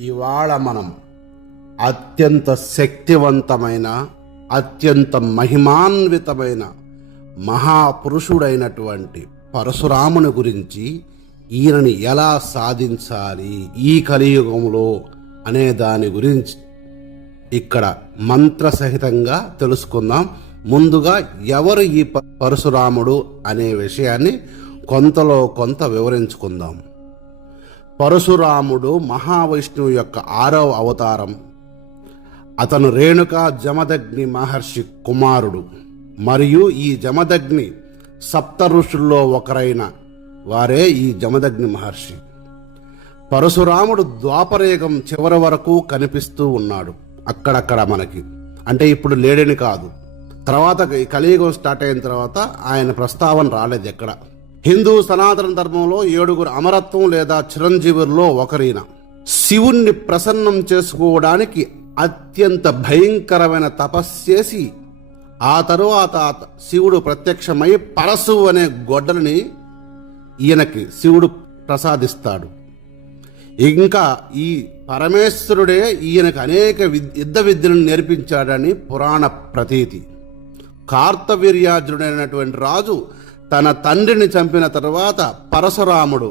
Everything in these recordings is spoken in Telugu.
ఇవాళ మనం అత్యంత శక్తివంతమైన అత్యంత మహిమాన్వితమైన మహాపురుషుడైనటువంటి పరశురాముని గురించి ఈయనని ఎలా సాధించాలి ఈ కలియుగంలో అనే దాని గురించి ఇక్కడ మంత్రసహితంగా తెలుసుకుందాం. ముందుగా ఎవరు ఈ పరశురాముడు అనే విషయాన్ని కొంతలో కొంత వివరించుకుందాం. పరశురాముడు మహావిష్ణువు యొక్క 6వ అవతారం. అతను రేణుకా జమదగ్ని మహర్షి కుమారుడు మరియు ఈ జమదగ్ని సప్త ఋషుల్లో ఒకరైన వారే ఈ జమదగ్ని మహర్షి. పరశురాముడు ద్వాపరయుగం చివరి వరకు కనిపిస్తూ ఉన్నాడు. అక్కడక్కడ మనకి, అంటే ఇప్పుడు లేడని కాదు, తర్వాత కలియుగం స్టార్ట్ అయిన తర్వాత ఆయన ప్రస్తావన రాలేదు ఎక్కడ. హిందూ సనాతన ధర్మంలో 7 అమరత్వం లేదా చిరంజీవుల్లో ఒకరైన శివుణ్ణి ప్రసన్నం చేసుకోవడానికి అత్యంత భయంకరమైన తపస్సు చేసి ఆ తరువాత శివుడు ప్రత్యక్షమై పరశు అనే గొడ్డలిని ఈయనకి శివుడు ప్రసాదిస్తాడు. ఇంకా ఈ పరమేశ్వరుడే ఈయనకు అనేక యుద్ధ విద్యలను నేర్పించాడని పురాణ ప్రతీతి. కార్తవీర్యార్జునుడైనటువంటి రాజు తన తండ్రిని చంపిన తరువాత పరశురాముడు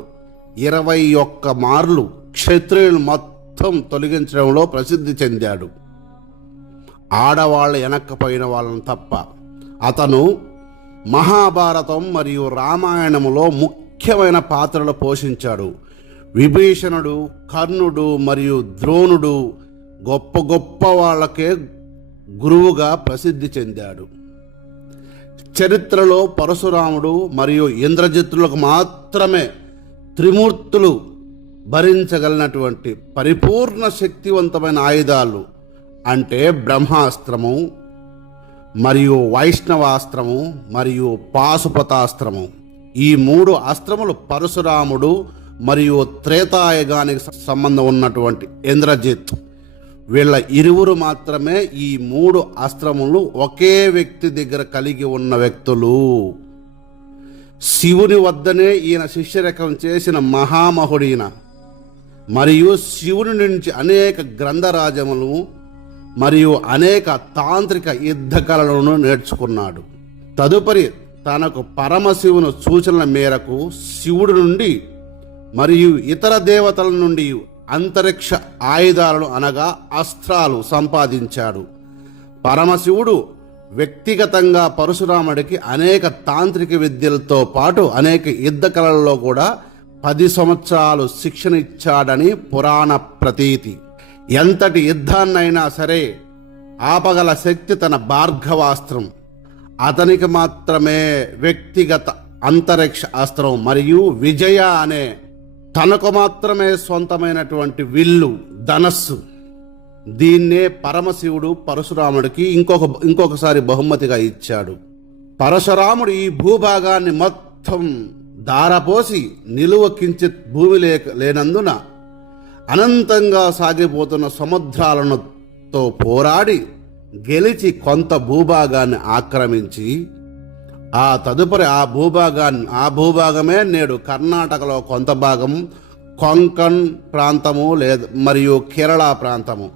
21 మార్లు క్షత్రియులు మొత్తం తొలగించడంలో ప్రసిద్ధి చెందాడు, ఆడవాళ్ళ వెనక్కపోయిన వాళ్ళను తప్ప. అతను మహాభారతం మరియు రామాయణములో ముఖ్యమైన పాత్రలు పోషించాడు. విభీషణుడు, కర్ణుడు మరియు ద్రోణుడు గొప్ప గొప్ప వాళ్ళకే గురువుగా ప్రసిద్ధి చెందాడు. చరిత్రలో పరశురాముడు మరియు ఇంద్రజిత్తులకు మాత్రమే త్రిమూర్తులు భరించగలిగినటువంటి పరిపూర్ణ శక్తివంతమైన ఆయుధాలు అంటే బ్రహ్మాస్త్రము మరియు వైష్ణవాస్త్రము మరియు పాశుపతాస్త్రము. ఈ 3 అస్త్రములు పరశురాముడు మరియు త్రేతాయుగానికి సంబంధం ఉన్నటువంటి ఇంద్రజిత్ వీళ్ళ ఇరువురు మాత్రమే ఈ 3 అస్త్రములు ఒకే వ్యక్తి దగ్గర కలిగి ఉన్న వ్యక్తులు. శివుని వద్దనే ఈయన శిష్యరకం చేసిన మహామహుడీన మరియు శివుని నుంచి అనేక గ్రంథరాజములు మరియు అనేక తాంత్రిక యుద్ధ కళలను నేర్చుకున్నాడు. తదుపరి తనకు పరమశివుని సూచనల మేరకు శివుడి నుండి మరియు ఇతర దేవతల నుండి అంతరిక్ష ఆయుధాలను అనగా అస్త్రాలు సంపాదించాడు. పరమశివుడు వ్యక్తిగతంగా పరశురాముడికి అనేక తాంత్రిక విద్యలతో పాటు అనేక యుద్ధ కళల్లో కూడా 10 సంవత్సరాలు శిక్షణ ఇచ్చాడని పురాణ ప్రతీతి. ఎంతటి యుద్ధాన్నైనా సరే ఆపగల శక్తి తన భార్గవాస్త్రం. అతనికి మాత్రమే వ్యక్తిగత అంతరిక్ష అస్త్రం మరియు విజయ అనే తనకు మాత్రమే సొంతమైనటువంటి విల్లు ధనస్సు. దీన్నే పరమశివుడు పరశురాముడికి ఇంకొకసారి బహుమతిగా ఇచ్చాడు. పరశురాముడు ఈ భూభాగాన్ని మొత్తం దారపోసి నిలువ కించిత్ భూమి లేనందున అనంతంగా సాగిపోతున్న సముద్రాలతో పోరాడి గెలిచి కొంత భూభాగాన్ని ఆక్రమించి ఆ తదుపరి ఆ భూభాగమే నేడు కర్ణాటకలో కొంత భాగం, కొంకణ్ ప్రాంతము మరియు కేరళ ప్రాంతము.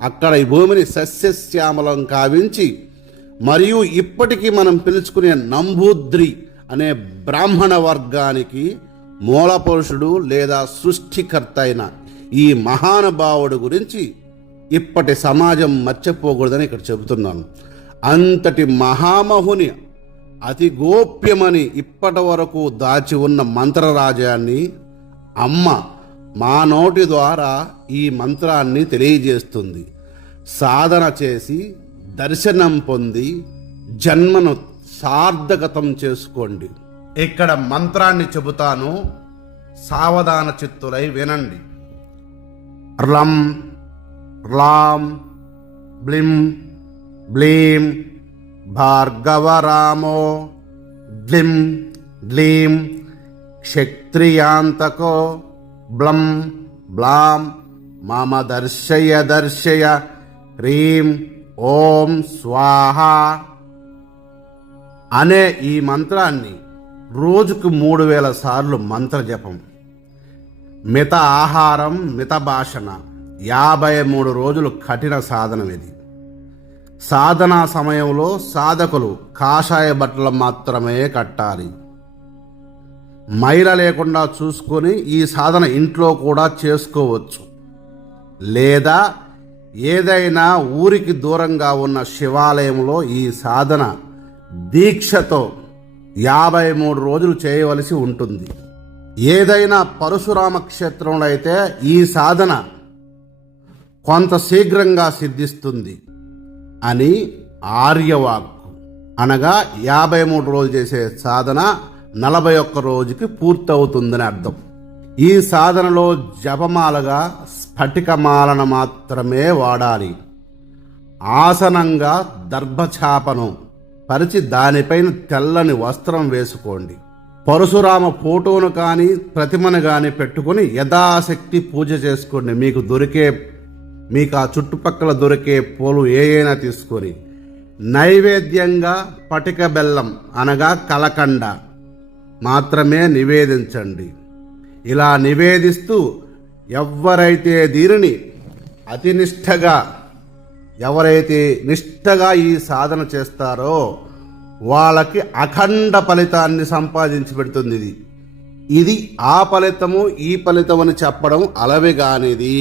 అక్కడ ఈ భూమిని సస్యశ్యామలం కావించి మరియు ఇప్పటికీ మనం పిలుచుకునే నంబూద్రి అనే బ్రాహ్మణ వర్గానికి మూలపురుషుడు లేదా సృష్టికర్త అయిన ఈ మహానుభావుడు గురించి ఇప్పటి సమాజం మర్చిపోకూడదని ఇక్కడ చెబుతున్నాను. అంతటి మహామహుని అతి గోప్యమని ఇప్పటి వరకు దాచి ఉన్న మంత్రరాజ్యాన్ని అమ్మ మా నోటి ద్వారా ఈ మంత్రాన్ని తెలియజేస్తుంది. సాధన చేసి దర్శనం పొంది జన్మను సార్థకతం చేసుకోండి. ఇక్కడ మంత్రాన్ని చెబుతాను, సావధాన చిత్తులై వినండి. ర్లం ర్లాం బ్లిం బ్లీం భార్గవరామో గ్లిం గ్లీం క్షత్రియాంతకో బ్లం బ్లాం మమ దర్శయ దర్శయ హ్రీం ఓం స్వాహ అనే ఈ మంత్రాన్ని రోజుకు 3000 సార్లు మంత్ర జపం. మిత ఆహారం మిత భాషణ 53 రోజులు కఠిన సాధనం ఇది. సాధనా సమయంలో సాధకులు కాషాయ బట్టలు మాత్రమే కట్టాలి. మైల లేకుండా చూసుకొని ఈ సాధన ఇంట్లో కూడా చేసుకోవచ్చు. లేదా ఏదైనా ఊరికి దూరంగా ఉన్న శివాలయంలో ఈ సాధన దీక్షతో 53 రోజులు చేయవలసి ఉంటుంది. ఏదైనా పరశురామ క్షేత్రంలో అయితే ఈ సాధన కొంత శీఘ్రంగా సిద్ధిస్తుంది అని ఆర్యవాక్కు. అనగా 53 రోజులు చేసే సాధన 41 రోజుకి పూర్తవుతుందని అర్థం. ఈ సాధనలో జపమాలగా స్ఫటికమాలను మాత్రమే వాడాలి. ఆసనంగా దర్భఛాపను పరిచి దానిపైన తెల్లని వస్త్రం వేసుకోండి. పరశురామ ఫోటోను కానీ ప్రతిమను కానీ పెట్టుకొని యథాశక్తి పూజ చేసుకోండి. మీకు ఆ చుట్టుపక్కల దొరికే పూలు ఏవైనా తీసుకొని నైవేద్యంగా పటిక బెల్లం అనగా కలకండ మాత్రమే నివేదించండి. ఇలా నివేదిస్తూ ఎవరైతే దీనిని అతి ఎవరైతే నిష్ఠగా ఈ సాధన చేస్తారో వాళ్ళకి అఖండ ఫలితాన్ని సంపాదించి పెడుతుంది. ఇది ఆ ఫలితము ఈ ఫలితం అని చెప్పడం అలవిగానిది.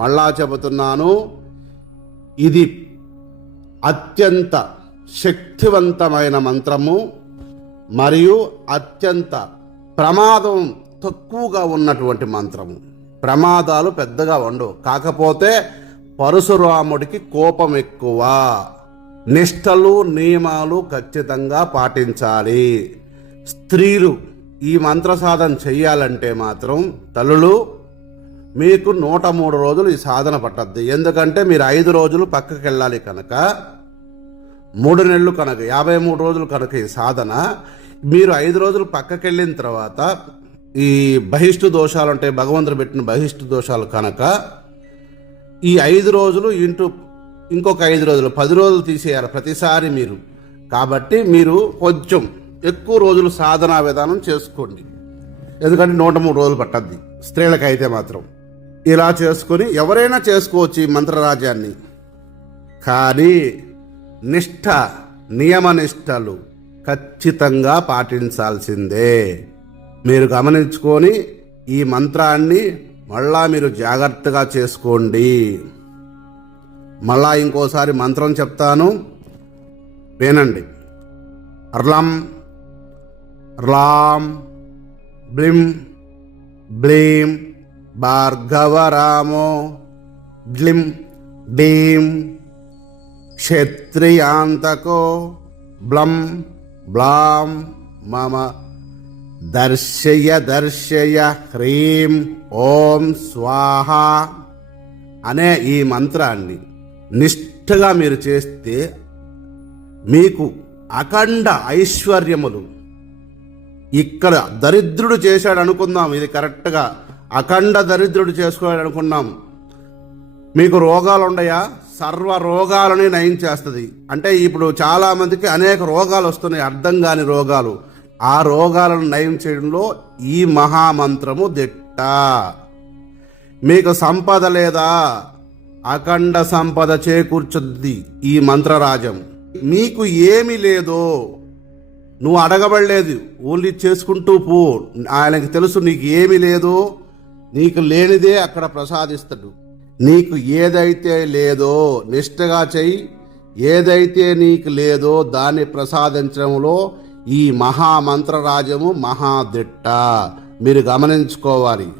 మళ్ళా చెబుతున్నాను, ఇది అత్యంత శక్తివంతమైన మంత్రము మరియు అత్యంత ప్రమాదం తక్కువగా ఉన్నటువంటి మంత్రము. ప్రమాదాలు పెద్దగా ఉండవు. కాకపోతే పరశురాముడికి కోపం ఎక్కువ. నిష్టలు నియమాలు ఖచ్చితంగా పాటించాలి. స్త్రీలు ఈ మంత్ర సాధన చెయ్యాలంటే మాత్రం తల్లులు మీకు 103 రోజులు ఈ సాధన పట్టద్దు. ఎందుకంటే మీరు 5 రోజులు పక్కకి వెళ్ళాలి కనుక, 3 నెలలు కనుక 53 రోజులు కనుక ఈ సాధన. మీరు 5 రోజులు పక్కకి వెళ్ళిన తర్వాత ఈ బహిష్టు దోషాలు ఉంటాయి, భగవంతుడు పెట్టిన బహిష్టు దోషాలు కనుక ఈ 5 రోజులు ఇంకొక 5 రోజులు 10 రోజులు తీసేయాలి ప్రతిసారి మీరు. కాబట్టి మీరు కొంచెం ఎక్కువ రోజులు సాధనా విధానం చేసుకోండి. ఎందుకంటే 103 రోజులు పట్టద్ది స్త్రీలకైతే మాత్రం. ఇలా చేసుకొని ఎవరైనా చేసుకోవచ్చు ఈ మంత్రరాజ్యాన్ని. కానీ నియమనిష్టలు ఖచ్చితంగా పాటించాల్సిందే. మీరు గమనించుకొని ఈ మంత్రాన్ని మళ్ళా మీరు జాగ్రత్తగా చేసుకోండి. మళ్ళా ఇంకోసారి మంత్రం చెప్తాను, వినండి. ర్లం ర్లాం బ్లిం బ్లీం భార్గవరామో గ్లిం డీం క్షత్రియాంతకో బ్లం బ్లాం మమ దర్శయ హ్రీం ఓం స్వాహ అనే ఈ మంత్రాన్ని నిష్ఠగా మీరు చేస్తే మీకు అఖండ ఐశ్వర్యములు. ఇక్కడ దరిద్రుడు చేశాడు అనుకుందాం, ఇది కరెక్ట్గా అఖండ దరిద్రుడు చేసుకోవాడు అనుకున్నాం. మీకు రోగాలు ఉండయా? సర్వ రోగాలని నయం చేస్తుంది. అంటే ఇప్పుడు చాలామందికి అనేక రోగాలు వస్తున్నాయి, అర్థం కాని రోగాలు. ఆ రోగాలను నయం చేయడంలో ఈ మహామంత్రము దిట్ట. మీకు సంపద లేదా? అఖండ సంపద చేకూర్చుద్ది ఈ మంత్రరాజం. మీకు ఏమి లేదో నువ్వు అడగబడలేదు, ఓన్లీ చేసుకుంటూ పో. ఆయనకి తెలుసు నీకు ఏమి లేదో, నీకు లేనిదే అక్కడ ప్రసాదిస్తాడు. నీకు ఏదైతే లేదో నిష్ఠగా చెయ్యి. ఏదైతే నీకు లేదో దాన్ని ప్రసాదించడంలో ఈ మహామంత్రరాజము మహాదిట్ట. మీరు గమనించుకోవాలి.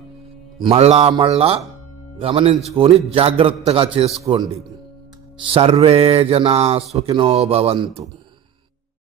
మళ్ళా గమనించుకొని జాగ్రత్తగా చేసుకోండి. సర్వే జనా సుఖినో భవంతు.